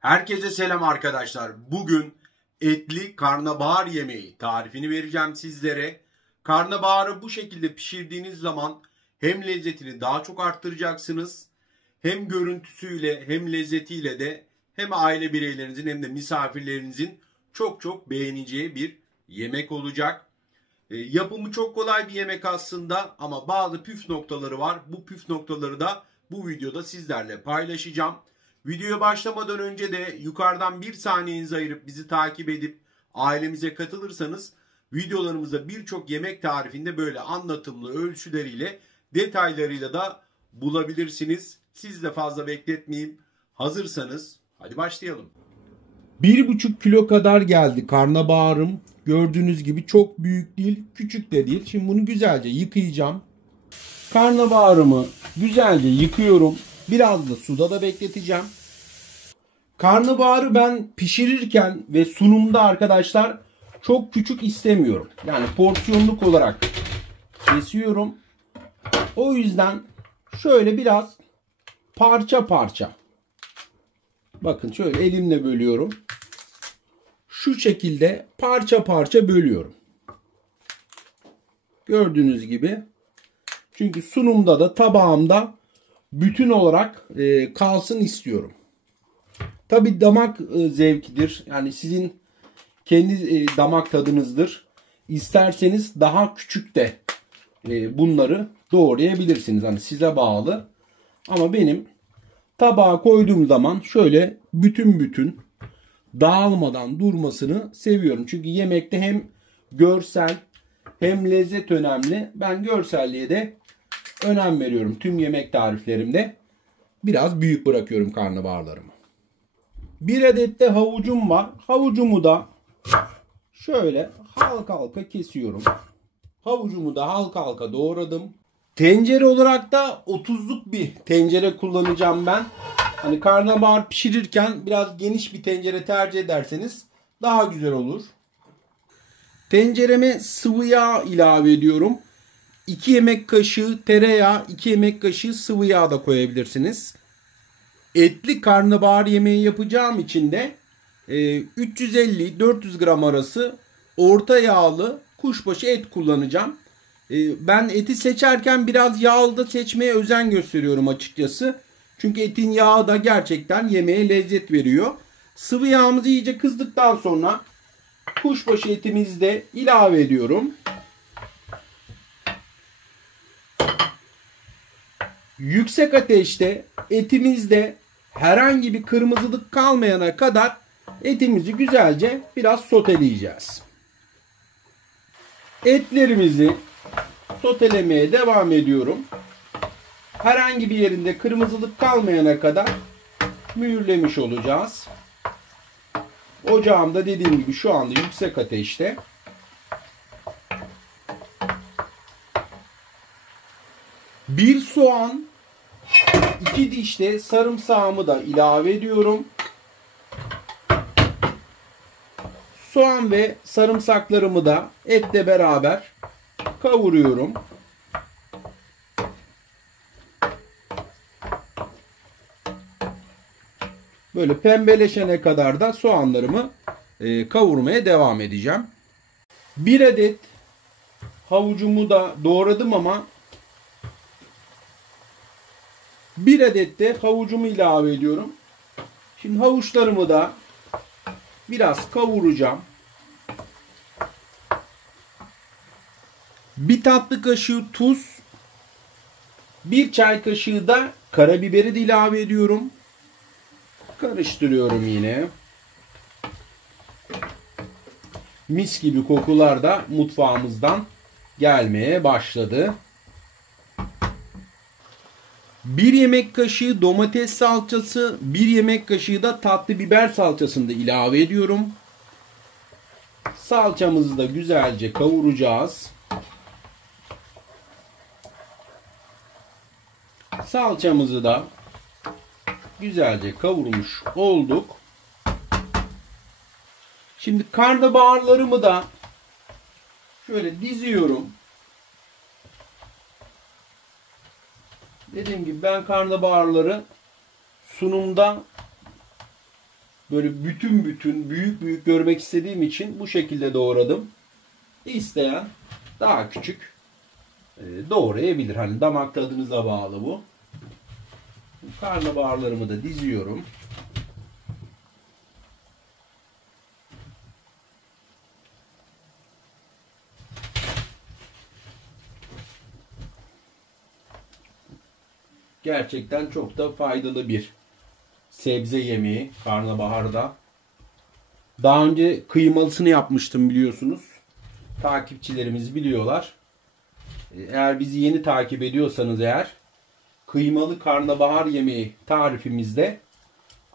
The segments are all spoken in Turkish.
Herkese selam arkadaşlar. Bugün etli karnabahar yemeği tarifini vereceğim sizlere. Karnabaharı bu şekilde pişirdiğiniz zaman hem lezzetini daha çok arttıracaksınız. Hem görüntüsüyle hem lezzetiyle de hem aile bireylerinizin hem de misafirlerinizin çok beğeneceği bir yemek olacak. Yapımı çok kolay bir yemek aslında ama bazı püf noktaları var. Bu püf noktaları da bu videoda sizlerle paylaşacağım. Videoya başlamadan önce de yukarıdan bir saniyenizi ayırıp bizi takip edip ailemize katılırsanız videolarımızda birçok yemek tarifinde böyle anlatımlı ölçüleriyle detaylarıyla da bulabilirsiniz. Siz de fazla bekletmeyeyim. Hazırsanız hadi başlayalım. 1,5 kilo kadar geldi karnabaharım. Gördüğünüz gibi çok büyük değil, küçük de değil. Şimdi bunu güzelce yıkayacağım. Karnabaharımı güzelce yıkıyorum. Biraz da suda da bekleteceğim. Karnabaharı ben pişirirken ve sunumda arkadaşlar çok küçük istemiyorum. Yani porsiyonluk olarak kesiyorum. O yüzden şöyle biraz parça parça. Bakın şöyle elimle bölüyorum. Şu şekilde parça parça bölüyorum. Gördüğünüz gibi. Çünkü sunumda da tabağımda bütün olarak kalsın istiyorum. Tabi damak zevkidir. Yani sizin kendi damak tadınızdır. İsterseniz daha küçük de bunları doğrayabilirsiniz. Hani size bağlı. Ama benim tabağa koyduğum zaman şöyle bütün dağılmadan durmasını seviyorum. Çünkü yemekte hem görsel hem lezzet önemli. Ben görselliğe de önem veriyorum. Tüm yemek tariflerimde biraz büyük bırakıyorum karnabaharlarımı. Bir adet de havucum var. Havucumu da şöyle halka kesiyorum. Havucumu da halka doğradım. Tencere olarak da 30'luk bir tencere kullanacağım ben. Hani karnabahar pişirirken biraz geniş bir tencere tercih ederseniz daha güzel olur. Tencereme sıvı yağ ilave ediyorum. 2 yemek kaşığı tereyağı, 2 yemek kaşığı sıvı yağ da koyabilirsiniz. Etli karnabahar yemeği yapacağım için de 350-400 gram arası orta yağlı kuşbaşı et kullanacağım. Ben eti seçerken biraz yağlı da seçmeye özen gösteriyorum açıkçası. Çünkü etin yağı da gerçekten yemeğe lezzet veriyor. Sıvı yağımızı iyice kızdıktan sonra kuşbaşı etimizi de ilave ediyorum. Yüksek ateşte etimizde herhangi bir kırmızılık kalmayana kadar etimizi güzelce biraz soteleyeceğiz. Etlerimizi sotelemeye devam ediyorum. Herhangi bir yerinde kırmızılık kalmayana kadar mühürlemiş olacağız. Ocağımda dediğim gibi şu anda yüksek ateşte. Bir soğan, 2 diş de sarımsağımı da ilave ediyorum. Soğan ve sarımsaklarımı da etle beraber kavuruyorum. Böyle pembeleşene kadar da soğanlarımı kavurmaya devam edeceğim. Bir adet havucumu da doğradım ama bir adet de havucumu ilave ediyorum. Şimdi havuçlarımı da biraz kavuracağım. Bir tatlı kaşığı tuz, bir çay kaşığı da karabiberi de ilave ediyorum. Karıştırıyorum yine. Mis gibi kokular da mutfağımızdan gelmeye başladı. 1 yemek kaşığı domates salçası, 1 yemek kaşığı da tatlı biber salçasını da ilave ediyorum. Salçamızı da güzelce kavuracağız. Salçamızı da güzelce kavurmuş olduk. Şimdi karnabaharlarımı da şöyle diziyorum. Dediğim gibi ben karnabaharları sunumda böyle bütün büyük büyük görmek istediğim için bu şekilde doğradım. İsteyen daha küçük doğrayabilir. Hani damak tadınıza bağlı bu. Karnabaharlarımı da diziyorum. Gerçekten çok da faydalı bir sebze yemeği karnabaharda. Daha önce kıymalısını yapmıştım biliyorsunuz. Takipçilerimiz biliyorlar. Eğer bizi yeni takip ediyorsanız eğer kıymalı karnabahar yemeği tarifimizde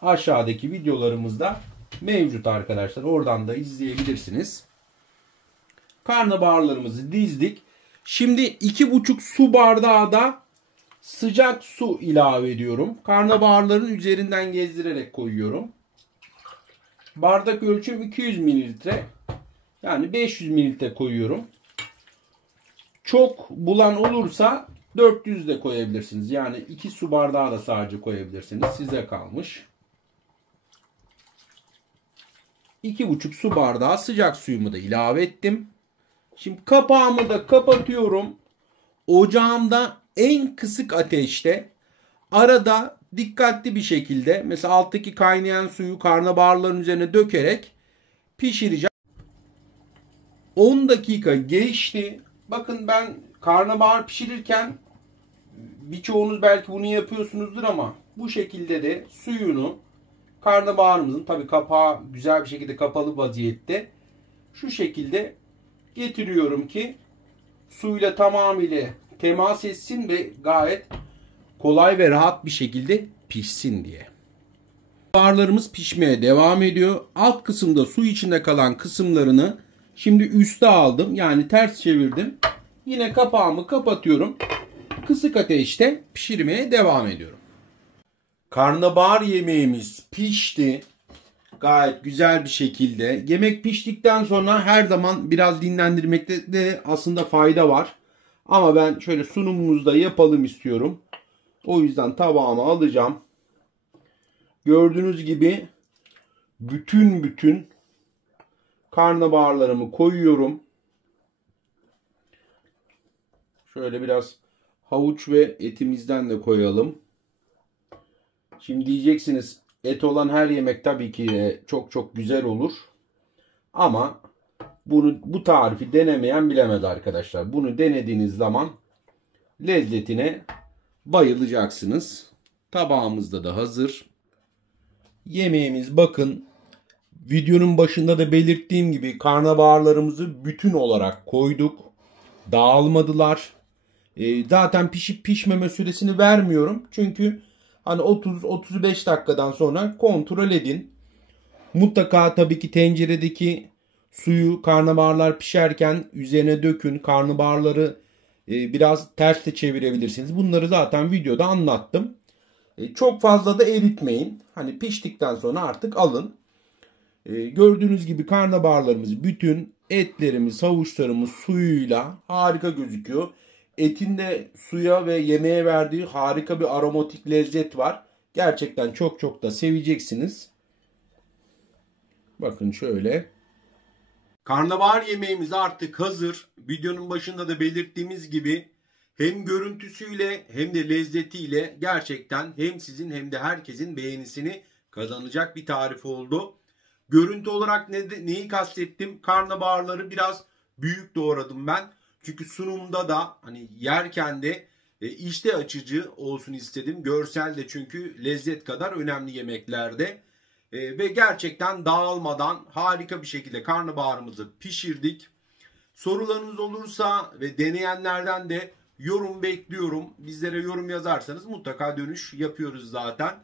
aşağıdaki videolarımızda mevcut arkadaşlar. Oradan da izleyebilirsiniz. Karnabaharlarımızı dizdik. Şimdi 2,5 su bardağı da sıcak su ilave ediyorum. Karnabaharların üzerinden gezdirerek koyuyorum. Bardak ölçüm 200 mililitre. Yani 500 mililitre koyuyorum. Çok bulan olursa 400 de koyabilirsiniz. Yani 2 su bardağı da sadece koyabilirsiniz. Size kalmış. 2,5 su bardağı sıcak suyumu da ilave ettim. Şimdi kapağımı da kapatıyorum. Ocağımda en kısık ateşte arada dikkatli bir şekilde mesela alttaki kaynayan suyu karnabaharların üzerine dökerek pişireceğim. 10 dakika geçti. Bakın ben karnabahar pişirirken birçoğunuz belki bunu yapıyorsunuzdur ama bu şekilde de suyunu karnabaharımızın tabii kapağı güzel bir şekilde kapalı vaziyette şu şekilde getiriyorum ki suyla tamamıyla temas etsin ve gayet kolay ve rahat bir şekilde pişsin diye. Karnabaharlarımız pişmeye devam ediyor. Alt kısımda su içinde kalan kısımlarını şimdi üste aldım. Yani ters çevirdim. Yine kapağımı kapatıyorum. Kısık ateşte pişirmeye devam ediyorum. Karnabahar yemeğimiz pişti. Gayet güzel bir şekilde. Yemek piştikten sonra her zaman biraz dinlendirmekte de aslında fayda var. Ama ben şöyle sunumumuzda yapalım istiyorum. O yüzden tabağıma alacağım. Gördüğünüz gibi bütün karnabaharlarımı koyuyorum. Şöyle biraz havuç ve etimizden de koyalım. Şimdi diyeceksiniz et olan her yemek tabii ki çok güzel olur. Ama bu tarifi denemeyen bilemez arkadaşlar. Bunu denediğiniz zaman lezzetine bayılacaksınız. Tabağımızda da hazır. Yemeğimiz bakın videonun başında da belirttiğim gibi karnabaharlarımızı bütün olarak koyduk. Dağılmadılar. Zaten pişip pişmeme süresini vermiyorum. Çünkü hani 30-35 dakikadan sonra kontrol edin. Mutlaka tabii ki tenceredeki suyu karnabaharlar pişerken üzerine dökün. Karnabaharları biraz ters de çevirebilirsiniz. Bunları zaten videoda anlattım. Çok fazla da eritmeyin. Hani piştikten sonra artık alın. Gördüğünüz gibi karnabaharlarımız bütün etlerimiz, havuçlarımız suyuyla harika gözüküyor. Etin de suya ve yemeğe verdiği harika bir aromatik lezzet var. Gerçekten çok da seveceksiniz. Bakın şöyle. Karnabahar yemeğimiz artık hazır. Videonun başında da belirttiğimiz gibi hem görüntüsüyle hem de lezzetiyle gerçekten hem sizin hem de herkesin beğenisini kazanacak bir tarif oldu. Görüntü olarak neyi kastettim? Karnabaharları biraz büyük doğradım ben. Çünkü sunumda da hani yerken de iştah açıcı olsun istedim. Görsel de çünkü lezzet kadar önemli yemeklerde. Ve gerçekten dağılmadan harika bir şekilde karnabaharımızı pişirdik. Sorularınız olursa ve deneyenlerden de yorum bekliyorum. Bizlere yorum yazarsanız mutlaka dönüş yapıyoruz zaten.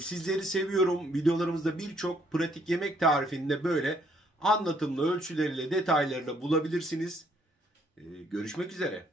Sizleri seviyorum. Videolarımızda birçok pratik yemek tarifinde böyle anlatımlı ölçüleriyle detaylarıyla bulabilirsiniz. Görüşmek üzere.